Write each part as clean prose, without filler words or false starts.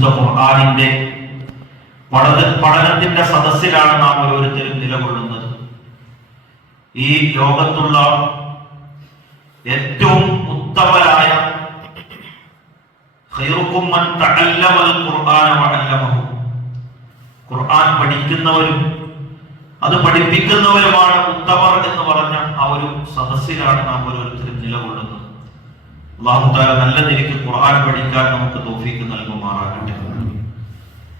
പരിശുദ്ധ ഖുർആനിന്റെ പഠനത്തിന്റെ സദസ്സിലാണ് നാം ഓരോരുത്തരും നിലകൊള്ളുന്നത്. ഈ ലോകത്തുള്ള ഏറ്റവും ഉത്തമരായ ഖൈറുക്കും മൻ തഅല്ലമൽ ഖുർആന വഅല്ലമഹു, ഖുർആൻ പഠിക്കുന്നവരും അത് പഠിപ്പിക്കുന്നവരുമാണ് ഉത്തമർ എന്ന് പറഞ്ഞ ആ ഒരു സദസ്സിലാണ് നാം ഓരോരുത്തരും നിലകൊള്ളുന്നത്. അല്ലാഹു തആല നല്ല നിലയ്ക്ക് ഖുർആൻ പഠിക്കാൻ നമുക്ക് തൗഫീഖ് നൽകുമാറാകട്ടെ.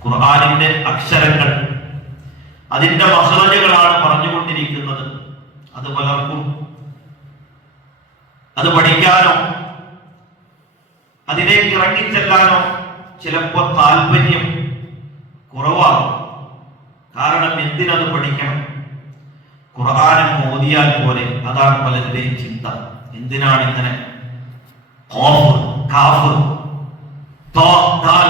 ഖുർആനിന്റെ അക്ഷരങ്ങൾ, അതിന്റെ മഖ്റജുകളാണ് പറഞ്ഞുകൊണ്ടിരിക്കുന്നത്. അത് പലർക്കും അത് പഠിക്കാനോ അതിലേക്ക് ഇറങ്ങിച്ചെല്ലാനോ ചിലപ്പോൾ താല്പര്യം കുറവാകും. കാരണം എന്തിനത് പഠിക്കണം? ഖുർആനെ ഓതിയാൽ പോലെ, അതാണ് പലരുടെയും ചിന്ത. എന്തിനാണ് ഇങ്ങനെ ഖാഫ് കാഫ് താ ദാൽ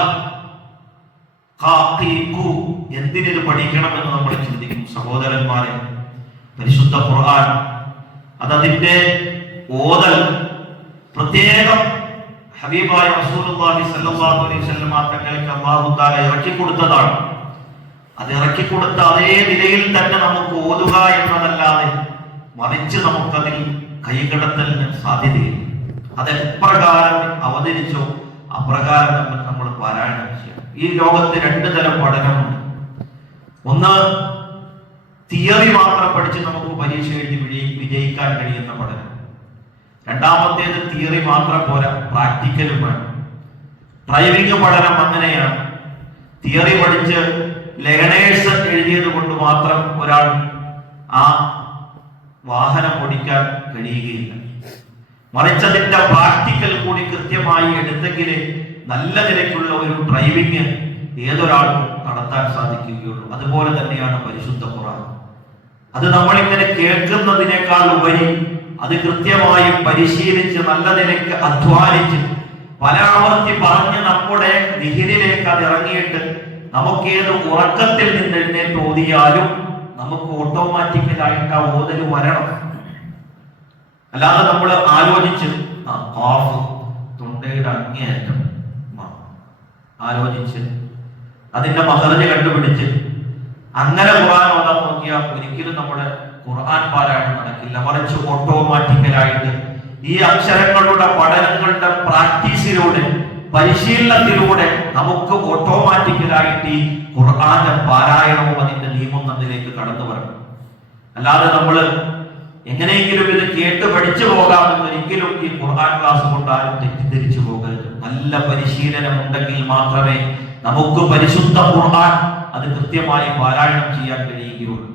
ഖാ ഖീ ഖു എന്തിനത് പഠിക്കണമെന്ന് നമ്മൾ ചിന്തിക്കും. സഹോദരന്മാരെ, പരിശുദ്ധ ഖുർആൻ അതിന്റെ ഓതൽ പ്രത്യേകം ഹബീബായ റസൂലുള്ളാഹി സ്വല്ലല്ലാഹു അലൈഹി വസല്ലം തങ്ങൾക്ക് അല്ലാഹു തആല ഇറക്കി കൊടുത്തതാണ്. അത് ഇറക്കി കൊടുത്ത അതേ നിലയിൽ തന്നെ നമുക്ക് ഓതുക എന്നതല്ലാതെ മറിച്ച് നമുക്കതിൽ കൈകടത്തലിന് സാധ്യതയില്ല. അതെപ്രകാരം അവതരിച്ചോ അപ്രകാരം നമ്മൾ പാരായണം ചെയ്യണം. ഈ ലോകത്ത് രണ്ട് തരം പഠനമുണ്ട്. ഒന്ന്, തിയറി മാത്രം പഠിച്ച് നമുക്ക് പരീക്ഷ എഴുതി വിജയിക്കാൻ കഴിയുന്ന പഠനം. രണ്ടാമത്തേത് തിയറി മാത്രം പോരാ, പ്രാക്ടിക്കലും വേണം. ഡ്രൈവിംഗ് പഠനം അങ്ങനെയാണ്. തിയറി പഠിച്ച് ലേണേഴ്സ് എഴുതിയത് കൊണ്ട് മാത്രം ഒരാൾ ആ വാഹനം ഓടിക്കാൻ കഴിയുകയില്ല. മറിച്ചതിന്റെ പ്രാക്ടിക്കൽ കൂടി കൃത്യമായി എടുത്തെങ്കിലേ നല്ല നിലയ്ക്കുള്ള ഒരു ഡ്രൈവിംഗ് ഏതൊരാൾക്കും നടത്താൻ സാധിക്കുകയുള്ളൂ. അതുപോലെ തന്നെയാണ് പരിശുദ്ധ ഖുർആൻ. അത് നമ്മളിങ്ങനെ കേൾക്കുന്നതിനേക്കാൾ ഉപരി അത് കൃത്യമായി പരിശീലിച്ച് നല്ല നിലയ്ക്ക് അധ്വാനിച്ച് പല ആവർത്തി പറഞ്ഞ് നമ്മുടെ ദിഹിനിലേക്ക് അത് ഇറങ്ങിയിട്ട് നമുക്കേത് ഉറക്കത്തിൽ നിന്ന് എഴുന്നേറ്റ് ഓതിയാലും നമുക്ക് ഓട്ടോമാറ്റിക്കലായിട്ട് ആ ഓതല് വരണം. അല്ലാതെ നമ്മൾ ആലോചിച്ച് തൊണ്ടയുടെ അങ്ങേയറ്റം ആലോചിച്ച് അതിന്റെ മഹറജ് കണ്ടുപിടിച്ച് അങ്ങനെ ഖുർആൻ ഓതാൻ നോക്കിയാൽ ഒരിക്കലും നമ്മുടെ ഖുർആൻ പാരായണം നടക്കില്ല. മറിച്ച് ഓട്ടോമാറ്റിക്കലായിട്ട് ഈ അക്ഷരങ്ങളുടെ പഠനങ്ങളുടെ പ്രാക്ടീസിലൂടെ, പരിശീലനത്തിലൂടെ നമുക്ക് ഓട്ടോമാറ്റിക്കലായിട്ട് ഈ ഖുർആന്റെ പാരായണവും അതിന്റെ നിയമം അതിലേക്ക് കടന്നു വരണം. അല്ലാതെ നമ്മൾ എങ്ങനെയെങ്കിലും ഇത് കേട്ട് പഠിച്ചു പോകാമെന്ന് ഒരിക്കലും ഈ ഖുർആൻ ക്ലാസ് കൊണ്ട് ആരും തെറ്റിദ്ധരിച്ചു പോകരുത്. നല്ല പരിശീലനം ഉണ്ടെങ്കിൽ മാത്രമേ നമുക്ക് പരിശുദ്ധ ഖുർആൻ അത് കൃത്യമായി പാരായണം ചെയ്യാൻ കഴിയുകയുള്ളൂ.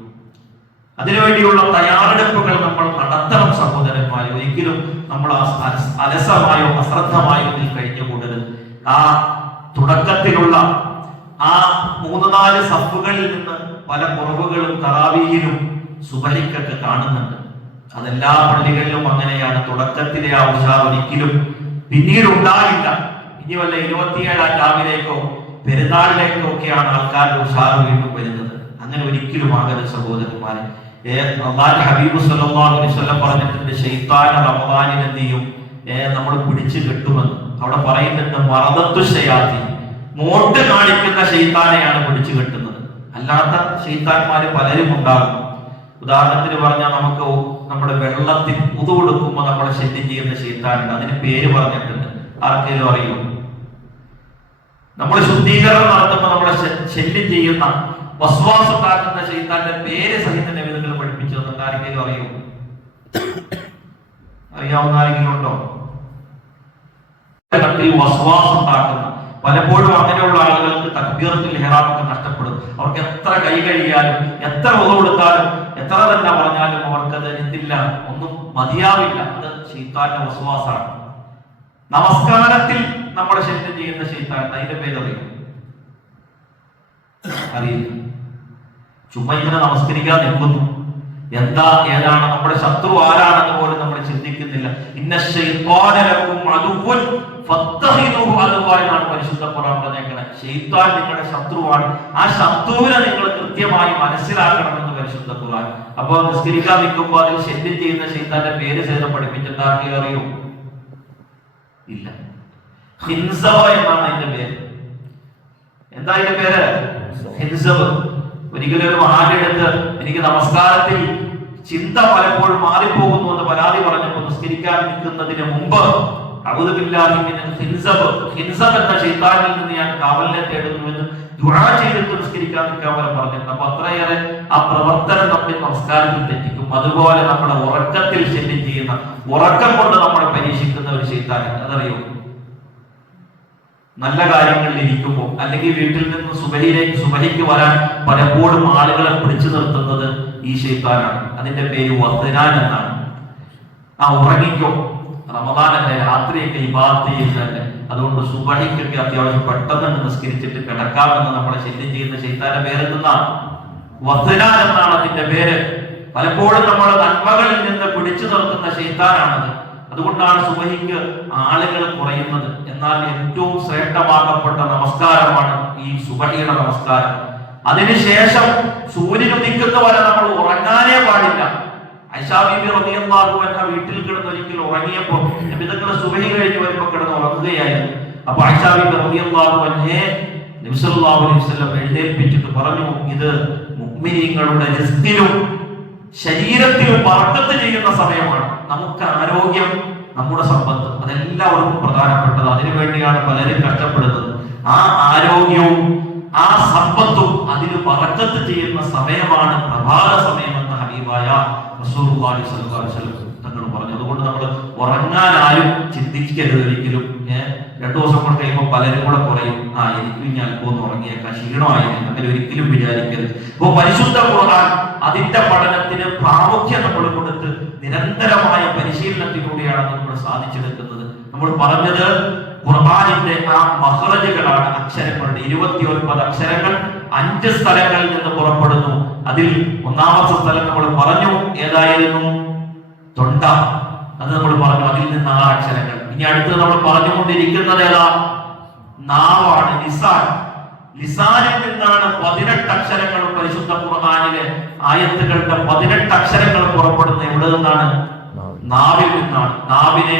അതിനുവേണ്ടിയുള്ള തയ്യാറെടുപ്പുകൾ നമ്മൾ നടത്തണം സഹോദരന്മാരെ. ഒരിക്കലും നമ്മൾ അലസമായോ അശ്രദ്ധമായോ ഇതിൽ കഴിഞ്ഞുകൂടരുത്. ആ തുടക്കത്തിലുള്ള ആ 3-4 സഫുകളിൽ നിന്ന് പല കുറവുകളും തറാവീഹിലും സുബഹിക്കൊക്കെ കാണുന്നുണ്ട്. അതെല്ലാ പള്ളികളിലും അങ്ങനെയാണ്. തുടക്കത്തിലെ ആ ഉഷാർ ഒരിക്കലും പിന്നീട് ഉണ്ടാകില്ല. ഇനി വല്ല 27-ാം രാവിലേക്കോ പെരുന്നാളിലേക്കോ ഒക്കെയാണ് ആൾക്കാരുടെ ഉഷാർ വീണ്ടും വരുന്നത്. അങ്ങനെ ഒരിക്കലും ആകരുത് സഹോദരന്മാരെ. അല്ലാഹുവിന്റെ ഹബീബ് സല്ലല്ലാഹു അലൈഹി വസല്ലം പറഞ്ഞിട്ടുണ്ട്, ശൈത്താൻ റമദാനിൽ എന്ത് ചെയ്യും? നമ്മൾ പിടിച്ചു കെട്ടുമെന്ന്. അവിടെ പറയുന്നുണ്ട്, മറദത്തു ശയാത്തി, മോട്ട് കാണിക്കുന്ന ശൈത്താനെയാണ് പിടിച്ചു കെട്ടുന്നത്. അല്ലാത്ത ശൈത്താന്മാര് പലരും ഉണ്ടാകും. ഉദാഹരണത്തിന് പറഞ്ഞാൽ നമുക്ക് നമ്മുടെ വെള്ളത്തിൽ ഉതു കൊടുക്കുമ്പോൾ നമ്മളെ ശല്യം ചെയ്യുന്ന ശൈത്താനുണ്ട്. അതിന് പേര് പറഞ്ഞിട്ടുണ്ട്. ആർക്കെങ്കിലും അറിയോ? നമ്മൾ ശുദ്ധീകരണം നടത്തുമ്പോൾ നമ്മളെ ശല്യം ചെയ്യുന്ന, വസ്വാസം ഉണ്ടാക്കുന്ന ശൈത്താന്റെ പേര് സഹിത നബികൾ പഠിപ്പിച്ചു തന്നിട്ട് ആർക്കെങ്കിലും അറിയോ? അറിയാവുന്ന ആരെങ്കിലും ഉണ്ടോ? വസ്വാസം ഉണ്ടാക്കുന്ന, പലപ്പോഴും അങ്ങനെയുള്ള ആളുകൾക്ക് തക്ബീറത്തുൽ ഇഹ്റാം ഒക്കെ നഷ്ടപ്പെടും. അവർക്ക് എത്ര കൈ കഴിയാലും എത്ര ഉദു കൊടുത്താലും എത്ര തന്നെ പറഞ്ഞാലും അവർക്കത് എന്തില്ല, ഒന്നും മതിയാവില്ല. അത് ശൈത്താന്റെ വസ്വാസാണ്. നമസ്കാരത്തിൽ നമ്മളെ ശല്യം ചെയ്യുന്ന ശൈത്താൻ, അതിന്റെ പേരറിയും? അറിയില്ല. ചുമ്മാ ഇങ്ങനെ നമസ്കരിക്കാൻ നിൽക്കുന്നു. ഏതാണ് നമ്മുടെ ശത്രു, ആരാണെന്ന് പോലും നമ്മൾ ചിന്തിക്കുന്നില്ല. ഇന്ന ശൈത്വാന ലക്കും അദുവ്വൻ ഫത്തഖിദൂഹു അദുവ്വ എന്നാണ് പരിശുദ്ധ ഖുർആൻ പറഞ്ഞേക്കുന്നത്. ശൈത്താൻ നിങ്ങളുടെ ശത്രുവാണ്. ആ ശത്രുവിനെ നിങ്ങൾ കൃത്യമായി മനസ്സിലാക്കണമെന്ന് പരിശുദ്ധ ഖുർആൻ. അപ്പോൾ നിസ്കരിക്കാൻ നിൽക്കുമ്പോൾ അതിൽ ശല്യം ചെയ്യുന്ന ശൈത്താന്റെ പേര് സഹിതം പഠിപ്പിച്ചിട്ട് ആർക്കെങ്കിലും അറിയോ? ഇല്ല. ഹിൻസവ എന്നാണ് അതിന്റെ പേര്. എന്താ അതിന്റെ പേര്? ഹിൻസബ്. ഒരിക്കലും ഒരു മഹാനെടുത്ത് എനിക്ക് നമസ്കാരത്തിൽ ചിന്ത പലപ്പോഴും മാറിപ്പോകുന്നു എന്ന് പരാതി പറഞ്ഞപ്പോൾ നിസ്കരിക്കാൻ നിൽക്കുന്നതിന് മുമ്പ് അഊദു ബില്ലാഹി മിനൽ ഹിൻസബ് എന്ന ശൈത്താനിൽ നിന്ന് ഞാൻ കാവലിനെ തേടുന്നു എന്ന് ദുആ ചെയ്തിട്ട് നിസ്കരിക്കാൻ നിൽക്കാൻ പറഞ്ഞിട്ടുണ്ട്. അപ്പൊ അത്രയേറെ ആ പ്രവർത്തനം നമ്മെ നമസ്കാരത്തിൽ തെറ്റിക്കും. അതുപോലെ നമ്മുടെ ഉറക്കത്തിൽ ശല്യം ചെയ്യുന്ന, ഉറക്കം കൊണ്ട് നമ്മളെ പരീക്ഷിക്കുന്ന ഒരു ശൈത്താൻ അതറിയോ? നല്ല കാര്യങ്ങളിൽ ഇരിക്കുമ്പോൾ അല്ലെങ്കിൽ വീട്ടിൽ നിന്ന് സുബഹിക്ക് വരാൻ പലപ്പോഴും ആളുകളെ പിടിച്ചു നിർത്തുന്നത് ഈ ശൈത്താനാണ്. അതിന്റെ പേര് വദ്നാൻ എന്നാണ്. ആ ഉറങ്ങിക്കോ, റമദാനല്ലേ, രാത്രിയൊക്കെ ഇബാദത്ത് ചെയ്യുന്നതല്ലേ, അതുകൊണ്ട് സുബഹിക്കൊക്കെ അത്യാവശ്യം പെട്ടെന്ന് നിസ്കരിച്ചിട്ട് കിടക്കാമെന്ന് നമ്മളെ ശല്യം ചെയ്യുന്ന ശൈത്താന്റെ പേരെന്താണ്? വദ്നാൻ എന്നാണ് അതിന്റെ പേര്. പലപ്പോഴും നമ്മൾ നന്മകളിൽ നിന്ന് പിടിച്ചു നിർത്തുന്ന ശൈത്താനാണത്. അതുകൊണ്ടാണ് സുബഹിക്ക് ആളുകൾ കുറയുന്നത്. എന്നാൽ ഏറ്റവും ശ്രേഷ്ഠമാകപ്പെട്ട നമസ്കാരമാണ് ഈ സുബഹിയുടെ നമസ്കാരം. അതിനുശേഷം സൂര്യൻ ഉദിക്കുന്ന വരെ നമ്മൾ ഉറങ്ങാനേ പാടില്ല. ആയിഷാ ബീബി റളിയല്ലാഹു അൻഹ വീട്ടിൽ കിടന്ന് ഒരിക്കൽ ഉറങ്ങിയപ്പോൾ നബി തങ്ങൾ സുബഹി കഴിഞ്ഞ് വരുമ്പോൾ കിടന്ന് ഉറങ്ങുകയായിരുന്നു. അപ്പൊ ആയിഷാ ബീബി റളിയല്ലാഹു അൻഹയെ നബി സല്ലല്ലാഹു അലൈഹി വസല്ലം എഴുന്നേൽപ്പിച്ചിട്ട് പറഞ്ഞു, ഇത് മുഅ്മിനീങ്ങളുടെ റിസ്കിലും ശരീരത്തിലും ബർക്കത്ത് ചെയ്യുന്ന സമയമാണ്. നമുക്ക് ആരോഗ്യം, നമ്മുടെ സമ്പത്ത്, അതെല്ലാവർക്കും പ്രധാനപ്പെട്ടത്. അതിനുവേണ്ടിയാണ് പലരും കഷ്ടപ്പെടുന്നത്. ആ ആരോഗ്യവും ആ സമ്പത്തും അതിന് ബർക്കത്ത് ചെയ്യുന്ന സമയമാണ് പ്രഭാത സമയമെന്ന് ഹബീബായ റസൂലുള്ളാഹി സ്വല്ലല്ലാഹു അലൈഹി വസല്ലം തങ്ങൾ പറഞ്ഞു. അതുകൊണ്ട് നമ്മൾ ഉറങ്ങാനാരും ചിന്തിക്കരുത് ഒരിക്കലും. 2 ദിവസം കൊണ്ട് കഴിയുമ്പോൾ പലരും കൂടെ പറയും, എനിക്ക് ഞാൻ ഇപ്പോൾ ഒന്ന് ഉറങ്ങിയേക്കാം, ക്ഷീണമായി, അങ്ങനെ ഒരിക്കലും വിചാരിക്കരുത്. ഇപ്പൊ പരിശുദ്ധ ഖുർആൻ അതിന്റെ പഠനത്തിന് പ്രാമുഖ്യം നമ്മൾ കൊടുത്ത് നിരന്തരമായ പരിശീലനത്തിലൂടെയാണ് നമ്മൾ സാധിച്ചെടുക്കുന്നത്. നമ്മൾ പറഞ്ഞത് ഖുർആനിന്റെ ആ മഖ്റജുകളാണ് അക്ഷരങ്ങളുടെ 29 അക്ഷരങ്ങൾ 5 സ്ഥലങ്ങളിൽ നിന്ന് പുറപ്പെടുന്നു. അതിൽ ഒന്നാമത്തെ സ്ഥലം നമ്മൾ പറഞ്ഞു, ഏതായിരുന്നു? തൊണ്ട. അത് നമ്മൾ പറഞ്ഞു. അതിൽ നിന്ന് 6 അക്ഷരങ്ങൾ. ഇനി അടുത്ത് നമ്മൾ പറഞ്ഞുകൊണ്ടിരിക്കുന്നത് ഏതാ? നാവാണ്, ലിസാൻ. ലിസാനിൽ നിന്നാണ് 18 അക്ഷരങ്ങളും പരിശുദ്ധ ഖുർആനിലെ ആയത്തുകളുടെ 18 അക്ഷരങ്ങൾ പുറപ്പെടുന്നത്. എവിടെ നിന്നാണ്? നാവിൽ നിന്നാണ്. നാവിനെ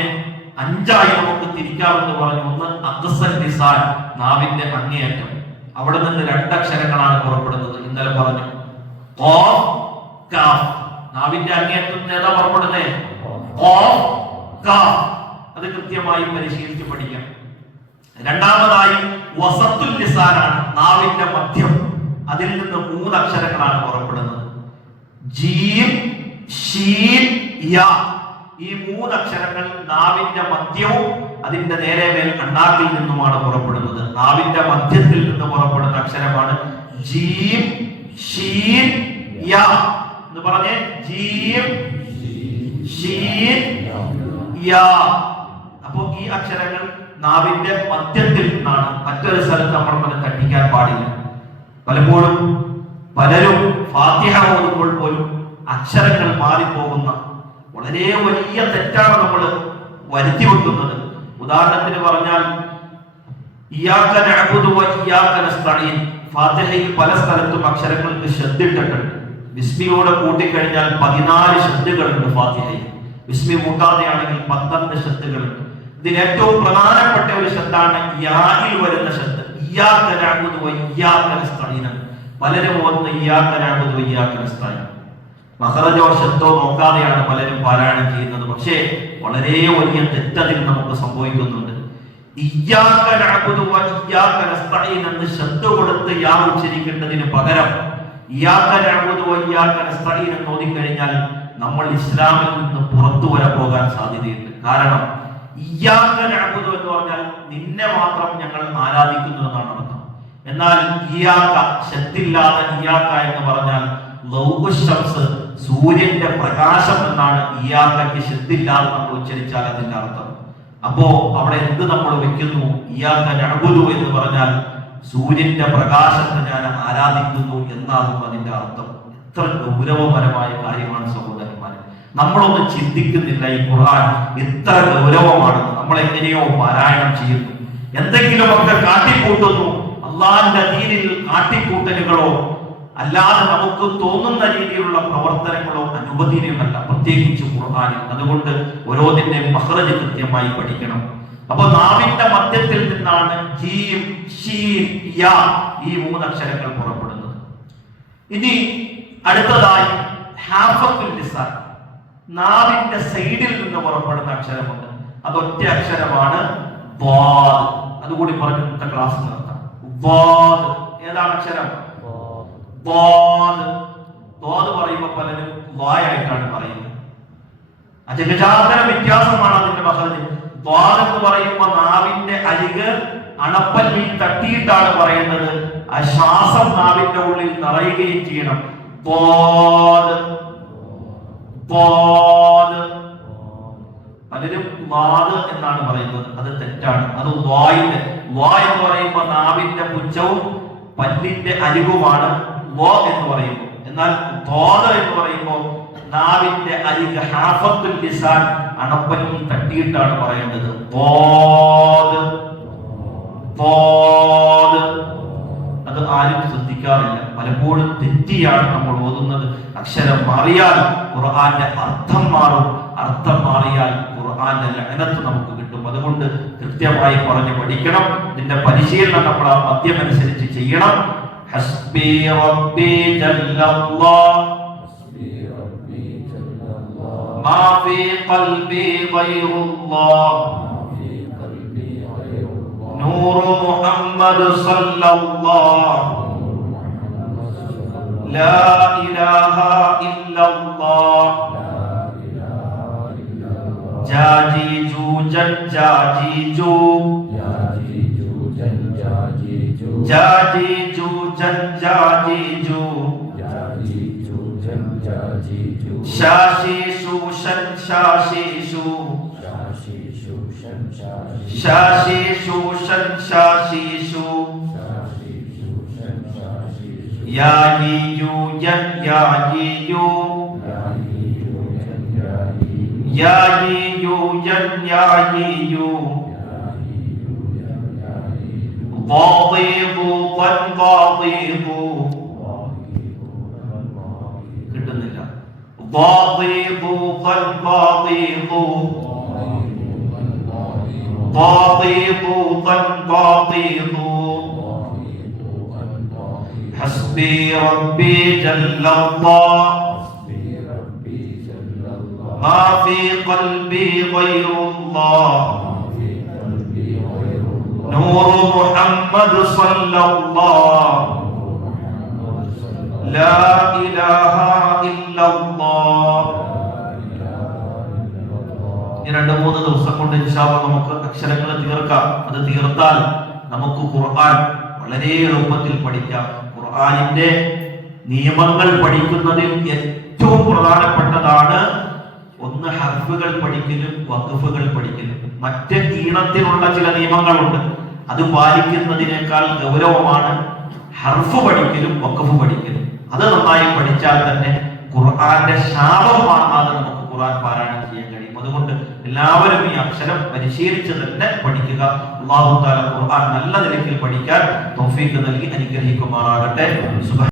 5ആയി നമുക്ക് തിരിക്കാമെന്ന് പറഞ്ഞു. ഒന്ന് അഖ്സൽ ലിസാൻ, നാവിന്റെ അങ്ങേയറ്റം. അവിടെ നിന്ന് 2 അക്ഷരങ്ങളാണ് പുറപ്പെടുന്നത്. ഇന്നലെ പറഞ്ഞു ഖാഫ് കാഫ്. നാവിന്റെ അങ്ങേയറ്റം ഏതാ പുറപ്പെടുന്നത്? ഖാഫ് കാഫ്. അത് കൃത്യമായി പരിശീലിച്ച് പഠിക്കാം. രണ്ടാമതായി വസത്തുൽ ലിസാനാണ്, നാവിന്റെ മധ്യം. അതിൽ നിന്ന് 3 അക്ഷരങ്ങളാണ് പുറപ്പെടുന്നത്. ജീം ഷീൻ യാ. ഈ 3 അക്ഷരങ്ങൾ നാവിന്റെ മധ്യവും അതിന്റെ നേരെ മേൽ അണ്ണാക്കിൽ നിന്നുമാണ് പുറപ്പെടുന്നത്. നാവിന്റെ മധ്യത്തിൽ നിന്ന് പുറപ്പെടുന്ന അക്ഷരമാണ് ജീം ഷീൻ യാ എന്ന് പറഞ്ഞേ. ജീം ഷീൻ യാ. അപ്പോ ഈ അക്ഷരങ്ങൾ നാവിന്റെ മധ്യത്തിൽ നിന്നാണ്. മറ്റൊരു സ്ഥലത്ത് നമ്മൾ തട്ടിക്കാൻ പാടില്ല. പലപ്പോഴും പലരും ഫാത്തിഹ ഓതുമ്പോൾ പോലും അക്ഷരങ്ങൾ മാറിപ്പോകുന്ന വളരെ വലിയ തെറ്റാണ് നമ്മൾ വരുത്തി വെക്കുന്നത്. ഉദാഹരണത്തിന് പറഞ്ഞാൽ ഇയ്യാക നഅ്ബുദു വ ഇയ്യാക നസ്തഈൻ. ഫാത്തിഹയിൽ പല സ്ഥലത്തും അക്ഷരങ്ങൾക്ക് ശബ്ദിട്ടിട്ടുണ്ട്. ബിസ്മിയോടെ കൂട്ടിക്കഴിഞ്ഞാൽ 14 ശബ്ദങ്ങളുണ്ട് ഫാത്തിഹയിൽ. ബിസ്മി കൂട്ടാതെയാണെങ്കിൽ 12 ശബ്ദങ്ങളുണ്ട്. ഇതിൽ ഏറ്റവും പ്രധാനപ്പെട്ട ഒരു ശബ്ദമാണ് യായിൽ വരുന്ന ശബ്ദം. ഇയ്യാക നഅ്ബുദു വ ഇയ്യാക നസ്തഈൻ. പലരും ഓതുന്ന ഇയ്യാക നഅ്ബുദു വ ഇയ്യാക നസ്തഈൻ മഖറജോ ശബ്ദോ നോക്കാതെയാണ് പലരും പാരായണം ചെയ്യുന്നത്. പക്ഷേ വളരെ വലിയ തെറ്റതിൽ നമുക്ക് സംഭവിക്കുന്നുണ്ട്. ഇയ്യാക നഅ്ബുദു വ ഇയ്യാക നസ്തഈൻ എന്ന് ശബ്ദം കൊടുത്ത് യാ ഉച്ചരിക്കേണ്ടതിന് പകരം ഇയ്യാക നഅ്ബുദു വ ഇയ്യാക നസ്തഈൻ എന്ന് ഓതിക്കഴിഞ്ഞാൽ നമ്മൾ ഇസ്ലാമിൽ നിന്ന് പുറത്തു വരാൻ പോകാൻ സാധ്യതയുണ്ട്. കാരണം ഇയ്യാക നഅ്ബുദു എന്ന് പറഞ്ഞാൽ നിന്നെ മാത്രം ഞങ്ങൾ ആരാധിക്കുന്നു എന്നാണ് അർത്ഥം. എന്നാൽ ഇയ്യാക ശബ്ദില്ലാതെ ഇയ്യാക എന്ന് പറഞ്ഞാൽ ലൗകുശംസ്, സൂര്യന്റെ പ്രകാശം എന്നാണ് ഇയ്യാകയ്ക്ക് ശബ്ദില്ലാതെ നമ്മൾ ഉച്ചരിച്ചാൽ അതിന്റെ അർത്ഥം. അപ്പോ അവിടെ എന്ത് നമ്മൾ വെക്കുന്നു? ഇയ്യാക നഅ്ബുദു എന്ന് പറഞ്ഞാൽ സൂര്യന്റെ പ്രകാശത്തെ ഞാൻ ആരാധിക്കുന്നു എന്നാകും അതിന്റെ അർത്ഥം. എത്ര ഗൗരവപരമായ കാര്യമാണ് സഹോദരന്മാരെ. നമ്മളൊന്നും ചിന്തിക്കുന്നില്ല ഈ ഖുർആൻ എത്ര ഗൗരവമാണെന്ന്. നമ്മൾ എങ്ങനെയോ പാരായണം ചെയ്യുന്നു, എന്തെങ്കിലുമൊക്കെ കാട്ടിക്കൂട്ടുന്നു. അള്ളാഹിന്റെ ദീനിൽ കാട്ടിക്കൂട്ടലുകളോ അല്ലാതെ നമുക്ക് തോന്നുന്ന രീതിയിലുള്ള പ്രവർത്തനങ്ങളോ അനുവദനീയമല്ല, പ്രത്യേകിച്ച് ഖുർആനിൽ. അതുകൊണ്ട് ഓരോന്നിന്റെയും മഖ്റജ് കൃത്യമായി പഠിക്കണം. അപ്പൊ നാവിന്റെ മധ്യത്തിൽ നിന്നാണ് ജീം, ഷീൻ, യാ ഈ 3 അക്ഷരങ്ങൾ പുറപ്പെടുന്നത്. ഇനി അടുത്തതായി ഹാഫത്തുൽ ലിസാൻ, നാവിന്റെ സൈഡിൽ നിന്ന് പുറപ്പെടുന്ന അക്ഷരമുണ്ട്. അതൊറ്റ അക്ഷരമാണ് ദ്വാദ്. അതുകൂടി പറഞ്ഞ് ഇന്നത്തെ ക്ലാസ് നിർത്താം. ദ്വാദ് ഏതാണ് അക്ഷരം? ദ്വാദ്. ദ്വാദ് പറയുമ്പോൾ പലരും ദ്വായായിട്ടാണ് പറയുന്നത്. അജഗജാന്തര വ്യത്യാസമാണ് അതിന്റെ മഹത്വം. ദ്വാദ് എന്ന് പറയുമ്പോൾ നാവിന്റെ അരിക് അണപ്പല്ലിൽ തട്ടിയിട്ടാണ് പറയുന്നത്. ആ ശ്വാസം നാവിന്റെ ഉള്ളിൽ നിറയുകയും ചെയ്യണം. ദ്വാദ് ദ്വാദ്. പലരും വാദ് എന്നാണ് പറയുന്നത്. അത് തെറ്റാണ്. അത് ദ്വായിന്റെ ദ്വാ എന്ന് പറയുമ്പോൾ നാവിന്റെ പുച്ഛവും പല്ലിന്റെ അരികുമാണ് വോ എന്ന് പറയുമ്പോൾ. എന്നാൽ ദ്വാദ് എന്ന് പറയുമ്പോൾ നാവിന്റെ അരിക് ഹാഫത്തുൽ ലിസാൻ അണപ്പല്ലിൽ തട്ടിയിട്ടാണ് പറയേണ്ടത്. ദ്വാദ് ദ്വാദ്. അത് ആരും ശ്രദ്ധിക്കാറില്ല. പലപ്പോഴും തെറ്റിയാണ് നമ്മൾ ഓതുന്നത്. അക്ഷരം മാറിയാൽ ഖുർആന്റെ അർത്ഥം മാറും. അർത്ഥം മാറിയാൽ ഖുർആന്റെ ലഅനത്ത് നമുക്ക് കിട്ടും. അതുകൊണ്ട് കൃത്യമായി പറഞ്ഞു പഠിക്കണം. ഇതിന്റെ പരിശീലനം നമ്മൾ ആ പദ്യം അനുസരിച്ച് ചെയ്യണം. ഹസ്ബി റബ്ബി ജല്ലല്ലാഹ് മാ ഫീ ഖൽബി ഗൈറുല്ലാഹ് നൂറു മുഹമ്മദ് സല്ലല്ലാഹ് ലാ ഇലാഹ ഇല്ലല്ലാഹ് ജാജിജു ജൻജാജിജു ജാജിജു ജൻജാജിജു ശാശിഷു ഷൻ ശാശിഷു ശാശിഷു ഷൻ ശാശിഷു യാജിജു ജൻ യാജിജു യാജിജു ജൻ യാജിജു ضاضيض ضن ضاضيض കിട്ടുന്നില്ല. ضاضيض ضن ضاضيض ضاضيض ضن ضاضيض حسبي ربي جل الله ما في قلبي غير الله نور محمد صلى الله لا إله إلا الله. ഈ 2-3 ദിവസം കൊണ്ട് ഇൻഷാ അല്ലാഹ് നമുക്ക് അക്ഷരങ്ങൾ തീർക്കാം. അത് തീർത്താൽ നമുക്ക് ഖുർആൻ വളരെ എളുപ്പത്തിൽ പഠിക്കാം. ഖുർആനിന്റെ നിയമങ്ങൾ പഠിക്കുന്നതിൽ ഏറ്റവും പ്രധാനപ്പെട്ടതാണ് ഒന്ന് ഹർഫുകൾ പഠിക്കലും വഖഫുകൾ പഠിക്കലും. മറ്റ് ഈണത്തിലുള്ള ചില നിയമങ്ങളുണ്ട്. അത് പാലിക്കുന്നതിനേക്കാൾ ഗൗരവമാണ് ഹർഫ് പഠിക്കലും വഖഫ് പഠിക്കലും. അത് നന്നായി പഠിച്ചാൽ തന്നെ ഖുർആന്റെ ശാപം വാങ്ങാതെ നമുക്ക് ഖുർആൻ പാരായണം ചെയ്യാൻ കഴിയും. അതുകൊണ്ട് എല്ലാവരും ഈ അക്ഷരം പരിശീലിച്ച് തന്നെ പഠിക്കുക. അല്ലാഹു തആല ഖുർആൻ നല്ല നിലയ്ക്ക് പഠിക്കാൻ തൗഫീഖ് നൽകി അനുഗ്രഹിക്കുമാറാകട്ടെ.